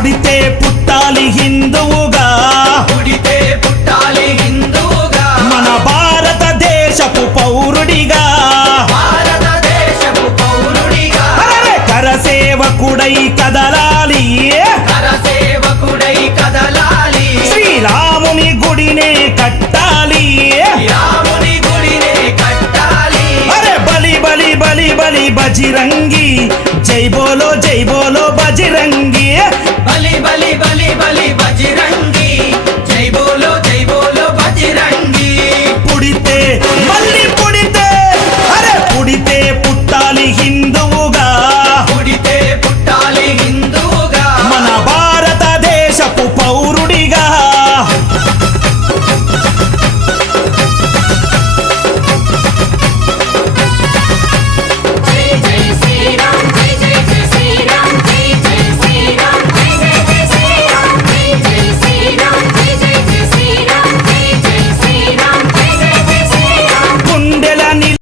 పుడితే పుట్టాలి హిందువుగా. పుడితే పుట్టాలి హిందువుగా. మన భారతదేశపు పౌరుడిగా. భారతదేశపు పౌరుడిగా. కరసేవకుడై కదలాలి. కరసేవకుడై కదలాలి. శ్రీరాముని గుడినే కట్టాలి. రాముని గుడినే కట్టాలి. అరే బలి బలి బలి బలి బజిరంగి. జై బోలో జై బోలో.